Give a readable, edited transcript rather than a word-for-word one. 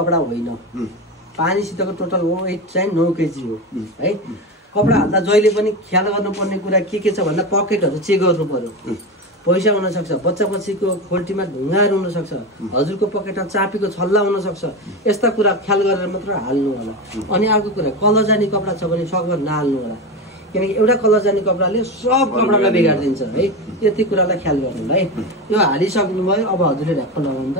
कपडा होइन पानीसितको total weight चाहिँ 9 केजी हो है कपडा हाल्दा जहिले पनि ख्याल गर्नुपर्ने कुरा के छ भन्दा पकेटहरु चेक गर्नु पर्यो पैसा हुन सक्छ बच्चा बच्चीको खोल्टीमा ढुङ्गाहरु हुन सक्छ हजुरको पकेटमा चापीको छल्ला हुन सक्छ यस्ता कुरा ख्याल गरेर मात्र हाल्नु होला अनि अर्को कुरा कलर जाने कपडा छ भने सकभर नहाल्नु होला किनकि एउटा कलर जाने कपडाले सब कपडालाई बिगाड्दिन्छ है यति कुरालाई ख्याल गर्नु है यो हालिसक्नु भयो अब हजुरले ढ्याक्क लगाउनु त